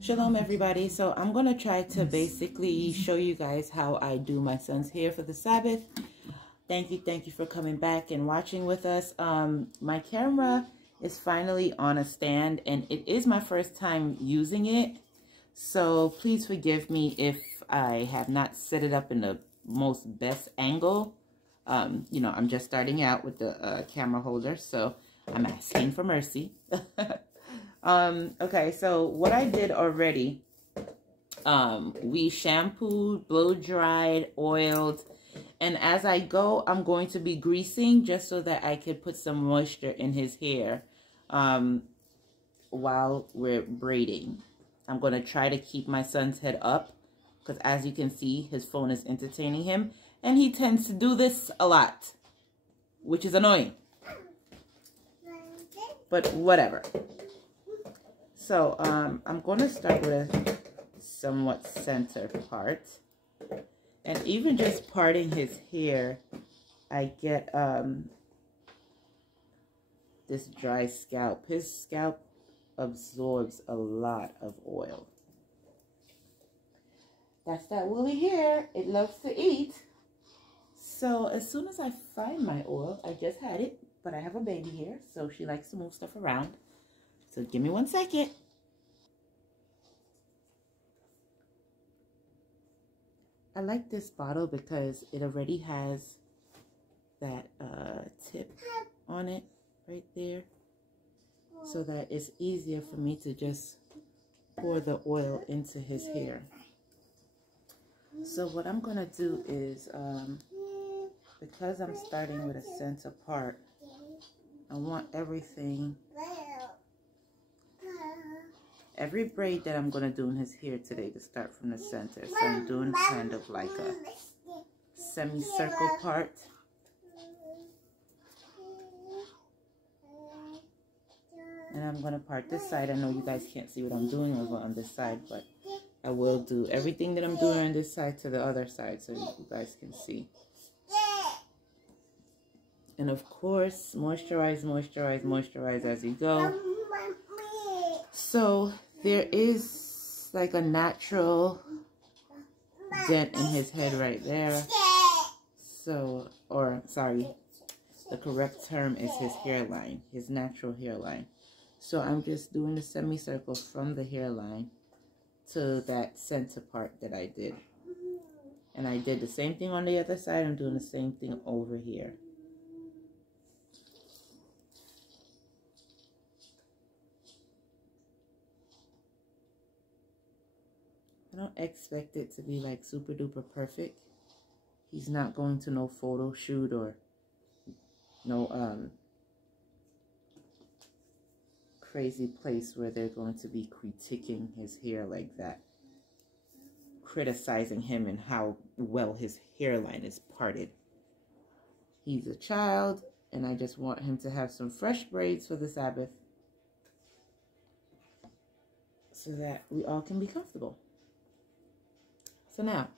Shalom everybody. So I'm going to try to basically show you guys how I do my son's hair for the Sabbath. Thank you for coming back and watching with us. My camera is finally on a stand and it is my first time using it. So please forgive me if I have not set it up in the most best angle. You know, I'm just starting out with the camera holder, so I'm asking for mercy. Okay, so what I did already, we shampooed, blow dried, oiled, and as I go, I'm going to be greasing just so that I could put some moisture in his hair while we're braiding. I'm going to try to keep my son's head up because as you can see, his phone is entertaining him and he tends to do this a lot, which is annoying, but whatever. So, I'm going to start with a somewhat center part. And even just parting his hair, I get this dry scalp. His scalp absorbs a lot of oil. That's that woolly hair. It loves to eat. So, as soon as I find my oil, I just had it, but I have a baby here, so she likes to move stuff around. So give me 1 second. I like this bottle because it already has that tip on it right there, so that it's easier for me to just pour the oil into his hair. So what I'm gonna do is, because I'm starting with a center part, I want every braid that I'm going to do in his hair today to start from the center. So I'm doing kind of like a semicircle part. And I'm going to part this side. I know you guys can't see what I'm doing over on this side, but I will do everything that I'm doing on this side to the other side so you guys can see. And of course, moisturize, moisturize, moisturize as you go. So there is like a natural dent in his head right there. So, or sorry, the correct term is his hairline, his natural hairline. So I'm just doing a semicircle from the hairline to that center part that I did. And I did the same thing on the other side. I'm doing the same thing over here. I don't expect it to be like super duper perfect. He's not going to no photo shoot or no crazy place where they're going to be critiquing his hair like that, criticizing him and how well his hairline is parted. He's a child and I just want him to have some fresh braids for the Sabbath so that we all can be comfortable. So now,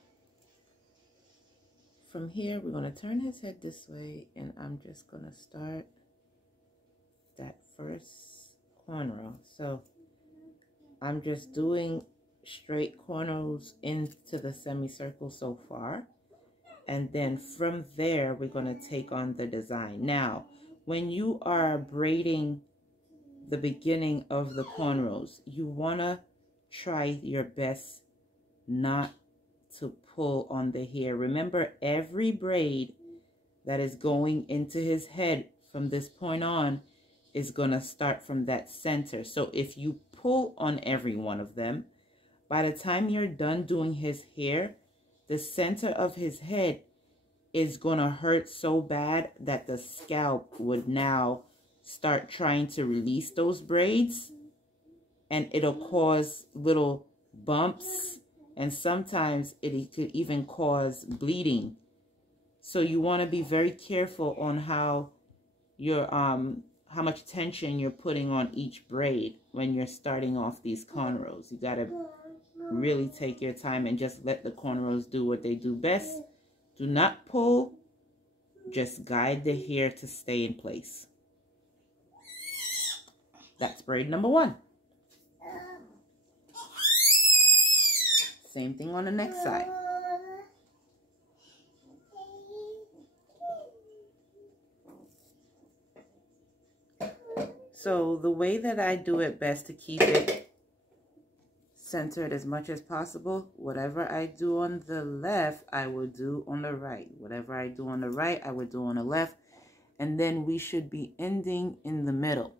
from here, we're going to turn his head this way, and I'm just going to start that first cornrow. So I'm just doing straight cornrows into the semicircle so far. And then from there, we're going to take on the design. Now, when you are braiding the beginning of the cornrows, you want to try your best not to pull on the hair. Remember, every braid that is going into his head from this point on is going to start from that center. So if you pull on every one of them, by the time you're done doing his hair, the center of his head is going to hurt so bad that the scalp would now start trying to release those braids, and it'll cause little bumps. And sometimes it could even cause bleeding. So you want to be very careful on how much tension you're putting on each braid when you're starting off these cornrows. You got to really take your time and just let the cornrows do what they do best. Do not pull. Just guide the hair to stay in place. That's braid number 1. Same thing on the next side. So the way that I do it best to keep it centered as much as possible, whatever I do on the left, I will do on the right. Whatever I do on the right, I will do on the left. And then we should be ending in the middle.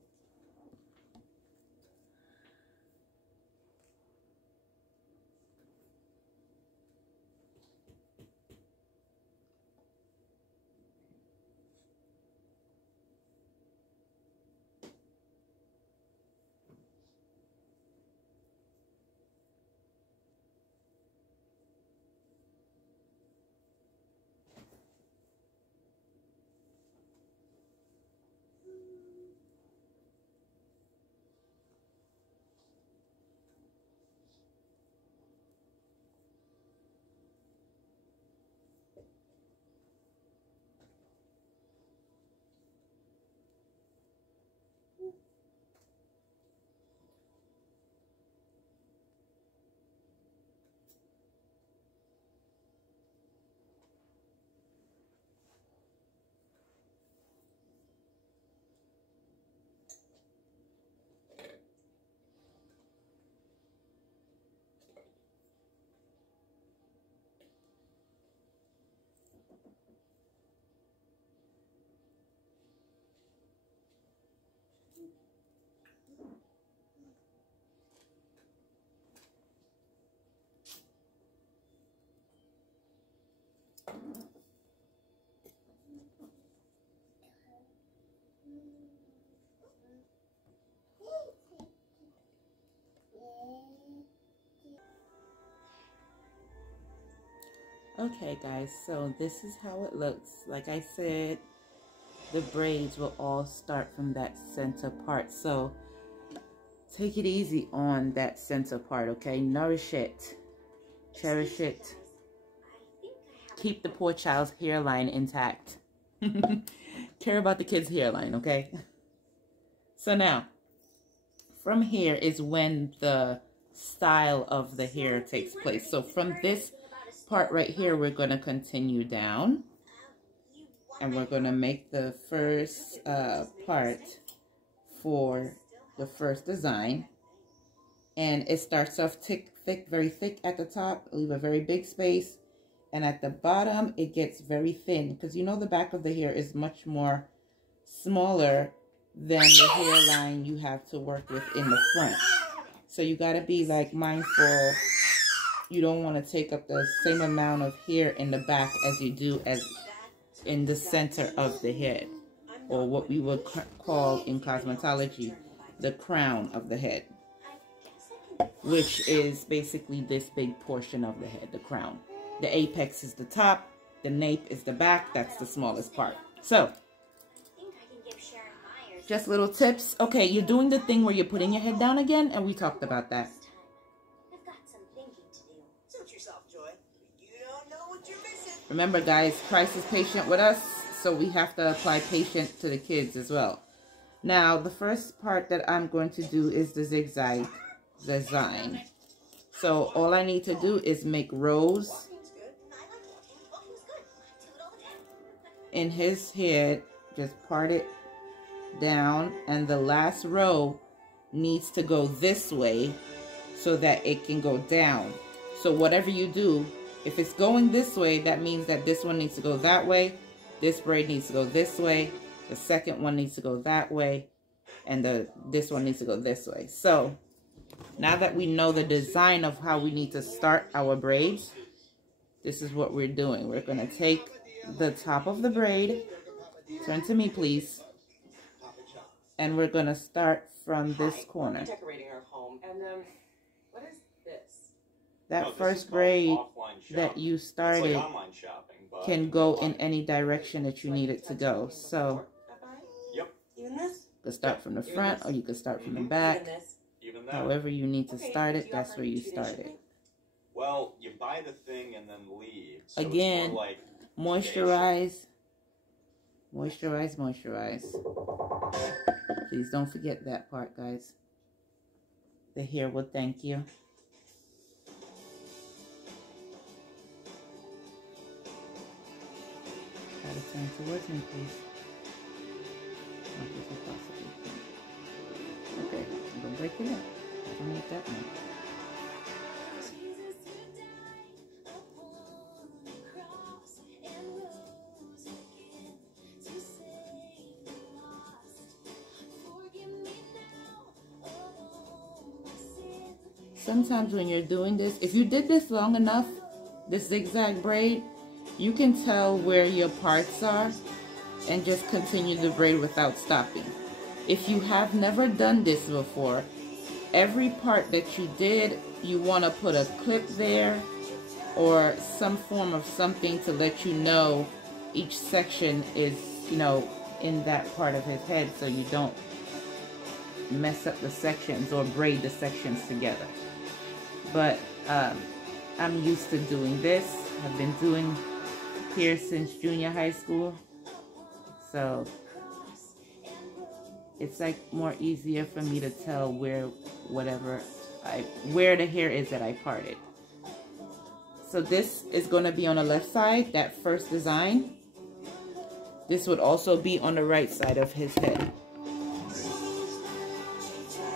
Okay guys, so this is how it looks. Like I said, the braids will all start from that center part. So take it easy on that center part, okay? Nourish it, cherish it. Keep the poor child's hairline intact. Care about the kid's hairline, okay? So now, from here is when the style of the hair takes place. So from this part right here, we're going to continue down. And we're going to make the first part for the first design. And it starts off thick, very thick at the top. Leave a very big space. And at the bottom, it gets very thin. Because you know the back of the hair is much more smaller than the hairline you have to work with in the front. So you got to be like mindful. You don't want to take up the same amount of hair in the back as you do as in the center of the head, or what we would call in cosmetology the crown of the head, which is basically this big portion of the head, the crown. The apex is the top, the nape is the back, that's the smallest part. So just little tips. Okay, you're doing the thing where you're putting your head down again, and we talked about that. Remember guys, Christ is patient with us, so we have to apply patience to the kids as well. Now, the first part that I'm going to do is the zigzag design. So all I need to do is make rows in his head, just part it down, and the last row needs to go this way so that it can go down. So whatever you do, if it's going this way, that means that this one needs to go that way, this braid needs to go this way, the second one needs to go that way, and this one needs to go this way. So now that we know the design of how we need to start our braids, this is what we're doing. We're going to take the top of the braid, turn to me please, and we're going to start from this corner. Decorating our home. And what is this? That first braid that you started can go in any direction that you need it to go. So Even this? you can start from the front or you can start from the back. Even However you need to start it, that's where you start it. Well, you buy the thing and then leave. So again, like moisturize. Moisturize, moisturize. Please don't forget that part, guys. The hair will thank you. Try to turn towards me, please. Much as I possibly can. Okay, don't break your neck. I don't need that one. Sometimes when you're doing this, if you did this long enough, this zigzag braid, you can tell where your parts are and just continue the braid without stopping. If you have never done this before, every part that you did, you want to put a clip there or some form of something to let you know each section is, you know, in that part of his head, so you don't mess up the sections or braid the sections together. But I'm used to doing this. I've been doing here since junior high school, so it's like more easier for me to tell where where the hair is that I parted. So this is going to be on the left side, that first design. This would also be on the right side of his head.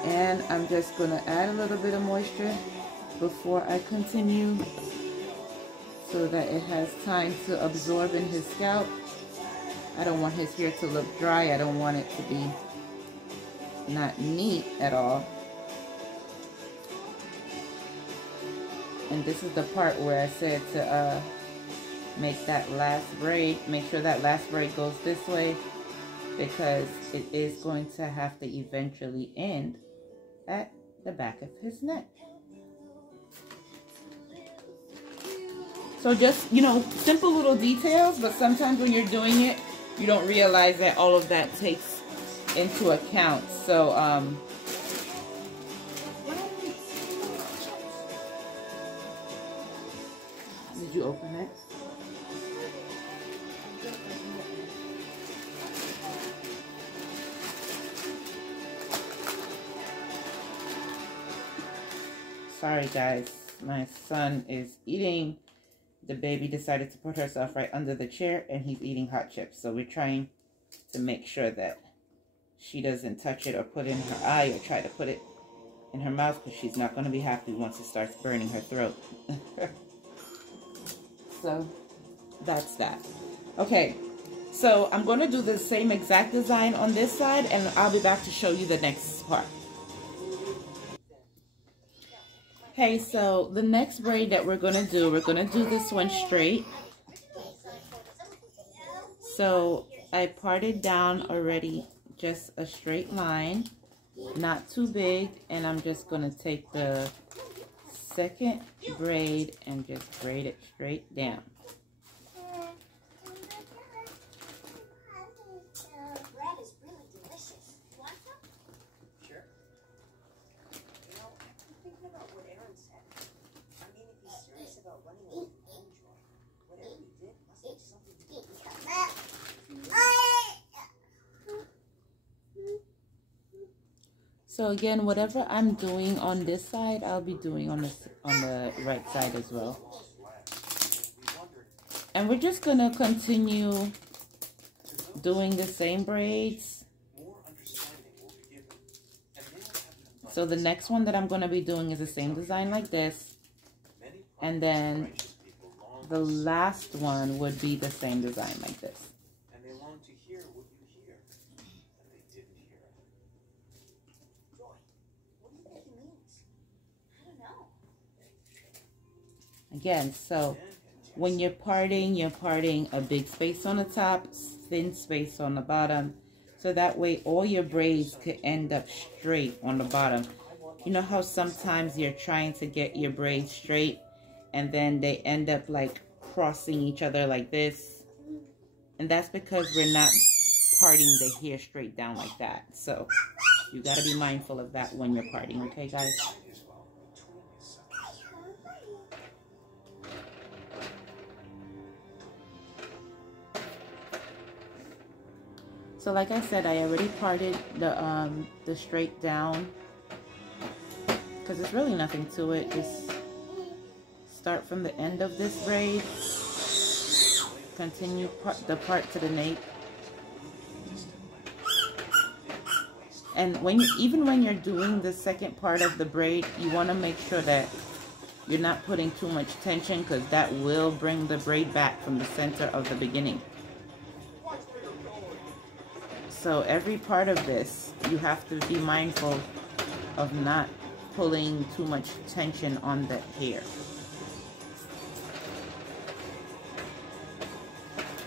And I'm just going to add a little bit of moisture before I continue so that it has time to absorb in his scalp. I don't want his hair to look dry. I don't want it to be not neat at all. And this is the part where I said to make that last braid, make sure that last braid goes this way, because it is going to have to eventually end at the back of his neck. So just, you know, simple little details, but sometimes when you're doing it, you don't realize that all of that takes into account. So, did you open it? Sorry guys, my son is eating. The baby decided to put herself right under the chair and he's eating hot chips. So we're trying to make sure that she doesn't touch it or put it in her eye or try to put it in her mouth, because she's not going to be happy once it starts burning her throat. So that's that. Okay, so I'm going to do the same exact design on this side and I'll be back to show you the next part. Okay, so the next braid that we're going to do this one straight. So I parted down already just a straight line, not too big, and I'm just going to take the second braid and just braid it straight down. So again, whatever I'm doing on this side, I'll be doing on the right side as well. And we're just gonna continue doing the same braids. So the next one that I'm gonna be doing is the same design like this. And then the last one would be the same design like this. Again, so when you're parting a big space on the top, thin space on the bottom, so that way all your braids could end up straight on the bottom. You know how sometimes you're trying to get your braids straight and then they end up like crossing each other like this? And that's because we're not parting the hair straight down like that. So you got to be mindful of that when you're parting, okay guys? So like I said, I already parted the straight down, because there's really nothing to it. Just start from the end of this braid Continue the part to the nape. And even when you're doing the second part of the braid, you want to make sure that you're not putting too much tension, because that will bring the braid back from the center of the beginning. So every part of this, you have to be mindful of not pulling too much tension on the hair.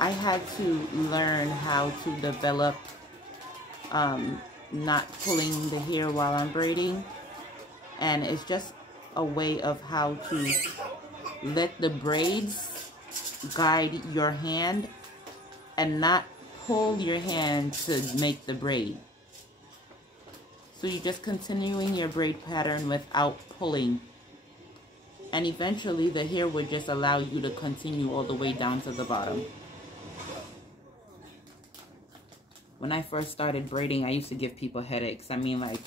I had to learn how to develop not pulling the hair while I'm braiding, and it's just a way of how to let the braids guide your hand and not pull your hand to make the braid. So you're just continuing your braid pattern without pulling, and eventually the hair would just allow you to continue all the way down to the bottom. When I first started braiding, I used to give people headaches. I mean, like,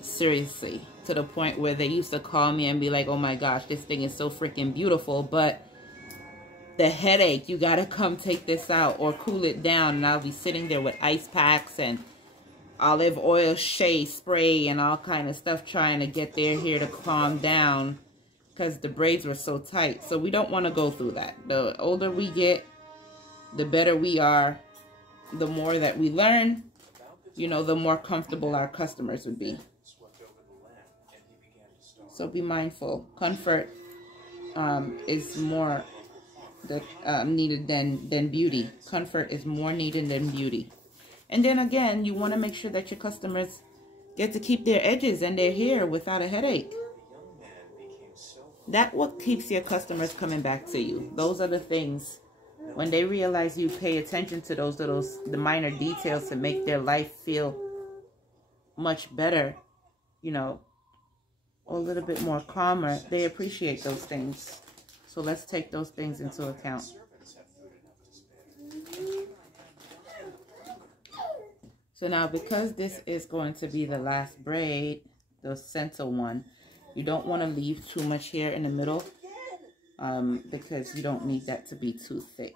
seriously, to the point where they used to call me and be like, oh my gosh, this thing is so freaking beautiful, but the headache, you gotta come take this out or cool it down. And I'll be sitting there with ice packs and olive oil shea spray and all kind of stuff trying to get their hair to calm down because the braids were so tight. So we don't want to go through that. The older we get, the better we are. The more that we learn, you know, the more comfortable our customers would be. So be mindful. Comfort is more needed than beauty. Comfort is more needed than beauty. And then again, you want to make sure that your customers get to keep their edges and their hair without a headache. That's what keeps your customers coming back to you. Those are the things. When they realize you pay attention to the minor details to make their life feel much better, you know, or a little bit more calmer, they appreciate those things. So let's take those things into account. So now, because this is going to be the last braid, the center one, you don't want to leave too much hair in the middle. Because you don't need that to be too thick.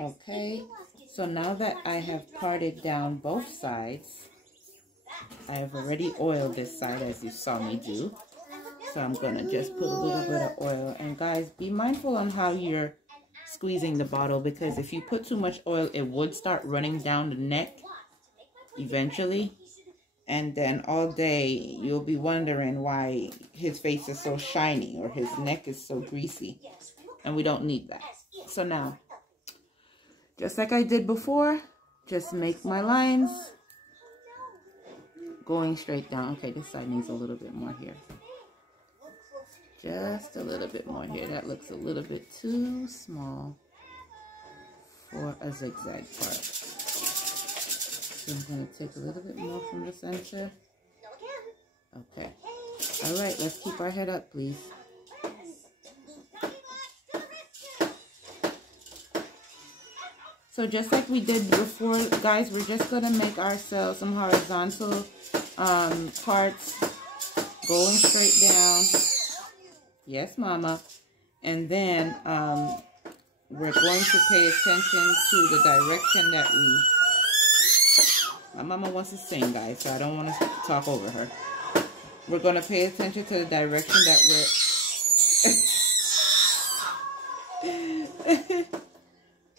Okay, so now that I have parted down both sides, I have already oiled this side as you saw me do. So I'm going to just put a little bit of oil. And guys, be mindful on how you're squeezing the bottle, because if you put too much oil, it would start running down the neck eventually. And then all day, you'll be wondering why his face is so shiny or his neck is so greasy. And we don't need that. So now, just like I did before, just make my lines going straight down. Okay, this side needs a little bit more here. Just a little bit more here. That looks a little bit too small for a zigzag part. So I'm going to take a little bit more from the center. Okay. All right, let's keep our head up, please. So just like we did before, guys, we're just going to make ourselves some horizontal parts going straight down. Yes, mama. And then we're going to pay attention to the direction that we... My mama wants to sing, guys, so I don't want to talk over her. We're going to pay attention to the direction that we're...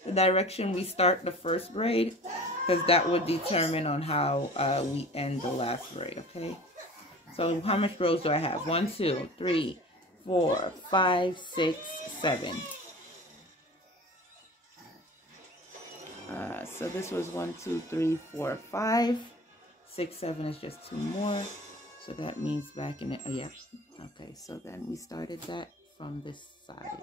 the direction we start the first braid, because that would determine on how we end the last braid, okay? So how much rows do I have? 1, 2, 3, 4, 5, 6, 7. So this was 1, 2, 3, 4, 5. 6, 7 is just 2 more. So that means back in it. Oh, yeah. Okay, so then we started that from this side.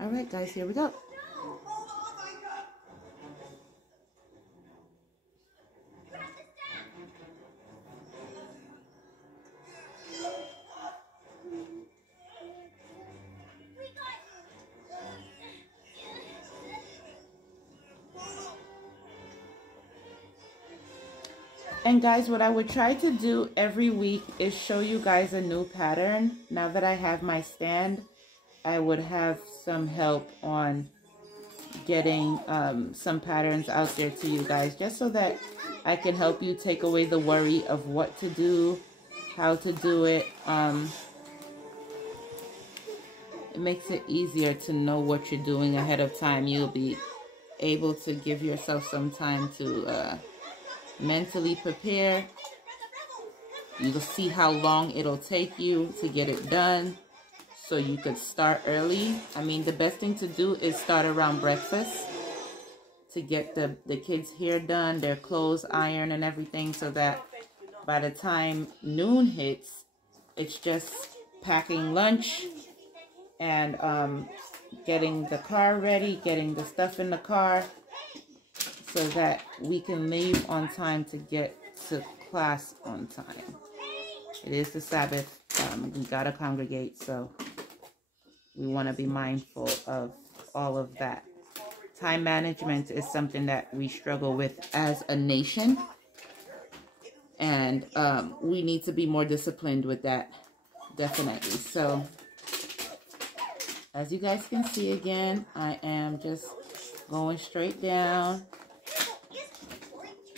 All right, guys, here we go. And guys, what I would try to do every week is show you guys a new pattern. Now that I have my stand, I would have some help on getting some patterns out there to you guys, just so that I can help you take away the worry of what to do, how to do it. It makes it easier to know what you're doing ahead of time. You'll be able to give yourself some time to mentally prepare. You'll see how long it'll take you to get it done, so you could start early. I mean, the best thing to do is start around breakfast to get the kids' hair done, their clothes ironed and everything, so that by the time noon hits, it's just packing lunch and getting the car ready, getting the stuff in the car, so that we can leave on time to get to class on time. It is the Sabbath. We gotta congregate, so we want to be mindful of all of that. Time management is something that we struggle with as a nation, and we need to be more disciplined with that, definitely. So as you guys can see, again, I am just going straight down.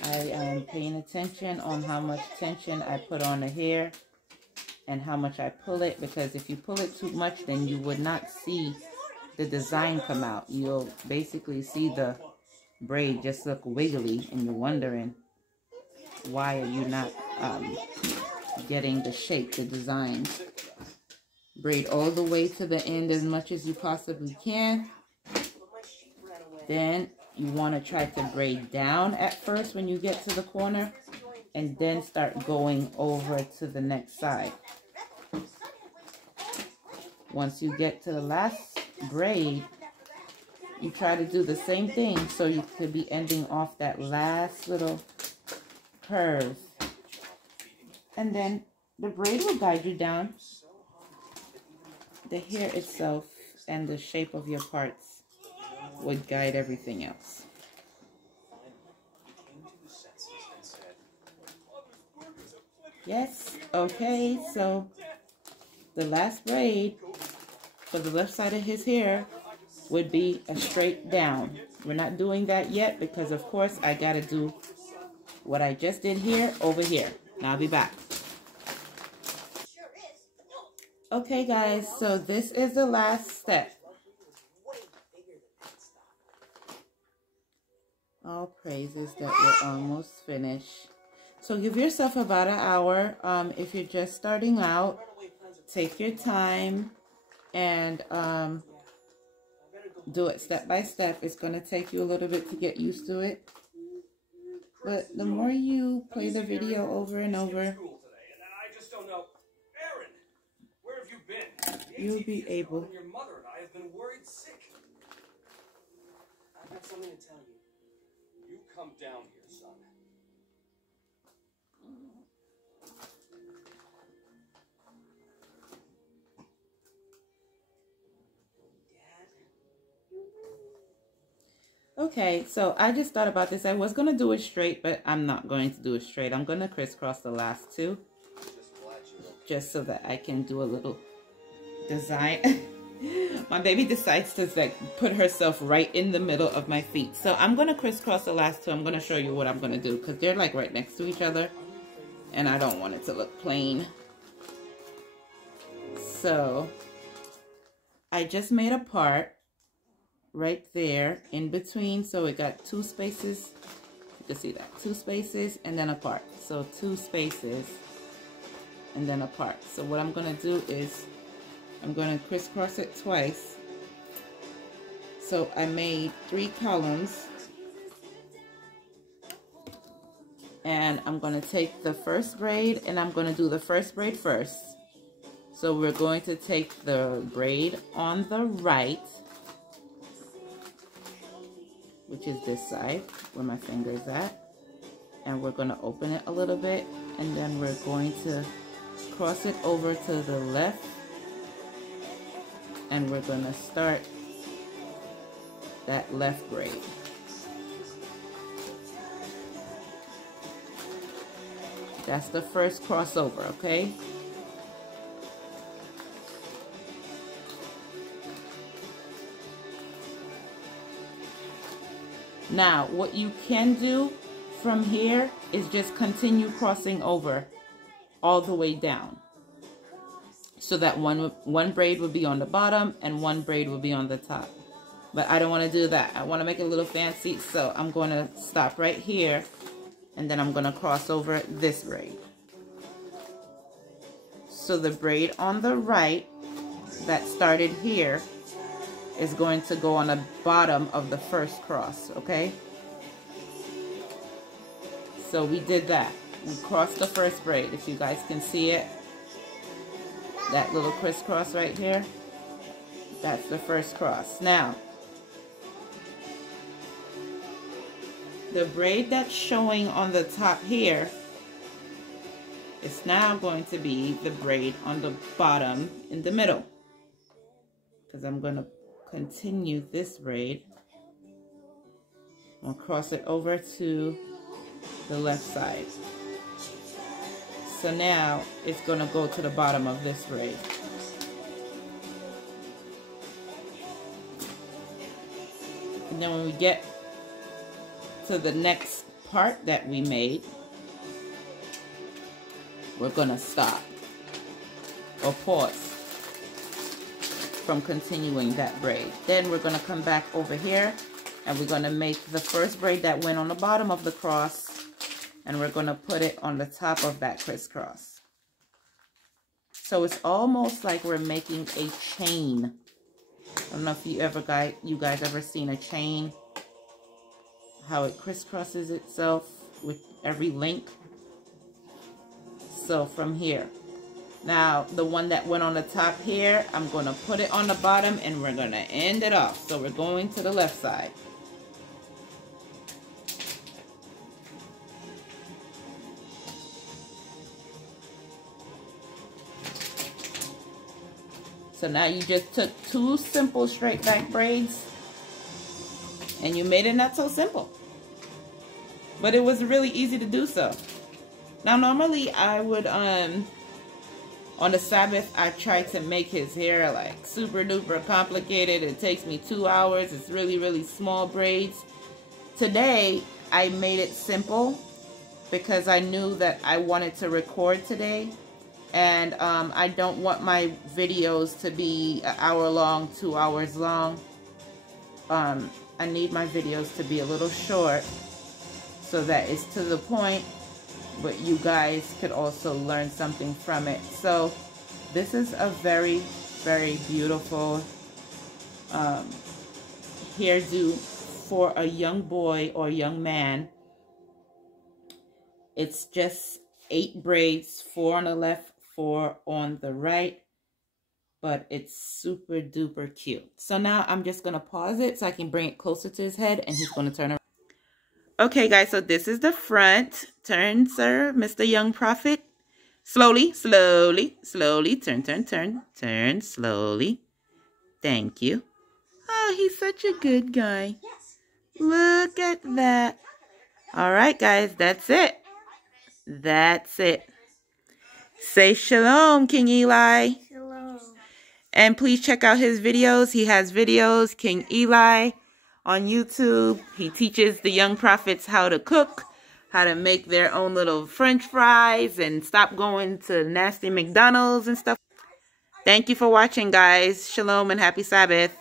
I am paying attention on how much tension I put on the hair and how much I pull it, because if you pull it too much, then you would not see the design come out. You'll basically see the braid just look wiggly, and you're wondering, why are you not getting the shape, the design? Braid all the way to the end as much as you possibly can. Then you want to try to braid down at first when you get to the corner, and then start going over to the next side. Once you get to the last braid, you try to do the same thing, so you could be ending off that last little curve. And then the braid will guide you down. The hair itself and the shape of your parts would guide everything else. Yes, okay, so the last braid for the left side of his hair would be a straight down. We're not doing that yet because, of course, I got to do what I just did here over here. Now I'll be back. Okay, guys, so this is the last step. All praises that we're almost finished. So give yourself about an hour. If you're just starting out, take your time and do it step by step. It's going to take you a little bit to get used to it. But the more you play the video over and over, you'll be able. Your mother and I have been worried sick. I've got something to tell you. You come down here, son. Okay, so I just thought about this. I was going to do it straight, but I'm not going to do it straight. I'm going to crisscross the last two, just so that I can do a little design. My baby decides to like put herself right in the middle of my feet. So I'm going to crisscross the last two. I'm going to show you what I'm going to do, because they're like right next to each other, and I don't want it to look plain. So I just made a part right there in between, so it got two spaces. You can see that, two spaces and then a part. So two spaces and then a part. So what I'm going to do is I'm going to crisscross it twice. So I made 3 columns, and I'm going to take the first braid and I'm going to do the first braid first. So we're going to take the braid on the right, which is this side where my finger is at, and we're going to open it a little bit, and then we're going to cross it over to the left, and we're going to start that left braid. That's the first crossover, okay? Now, what you can do from here is just continue crossing over all the way down. So that one braid will be on the bottom and one braid will be on the top. But I don't want to do that. I want to make it a little fancy, so I'm going to stop right here, and then I'm going to cross over this braid. So the braid on the right that started here is going to go on the bottom of the first cross, okay? So we did that. We crossed the first braid, if you guys can see it. That little crisscross right here, that's the first cross. Now, the braid that's showing on the top here is now going to be the braid on the bottom in the middle, because I'm going to continue this braid. I'll cross it over to the left side. So now it's going to go to the bottom of this braid. And then when we get to the next part that we made, we're going to stop or pause from continuing that braid. Then we're going to come back over here and we're going to make the first braid that went on the bottom of the cross, and we're going to put it on the top of that crisscross. So it's almost like we're making a chain. I don't know if you guys ever seen a chain, how it crisscrosses itself with every link. So from here, now the one that went on the top here, I'm going to put it on the bottom and we're going to end it off. So we're going to the left side. So now you just took two simple straight back braids and you made it not so simple. But it was really easy to do so. Now normally I would, on the Sabbath, I try to make his hair like super duper complicated. It takes me 2 hours. It's really, really small braids. Today I made it simple because I knew that I wanted to record today. And I don't want my videos to be an hour long, 2 hours long. I need my videos to be a little short so that it's to the point, but you guys could also learn something from it. So this is a very, very beautiful hairdo for a young boy or young man. It's just 8 braids, 4 on the left, 4 on the right, but it's super duper cute. So now I'm just going to pause it so I can bring it closer to his head, and he's going to turn around. Okay guys, so this is the front. Turn, sir, Mr. Young Prophet. Slowly, slowly, slowly. Turn, turn, turn. Turn slowly. Thank you. Oh, he's such a good guy. Look at that. All right, guys, that's it. That's it. Say shalom, King Eli. Shalom. And please check out his videos. He has videos, King Eli, on YouTube. He teaches the young prophets how to cook, how to make their own little French fries, and stop going to nasty McDonald's and stuff. Thank you for watching, guys. Shalom and happy Sabbath.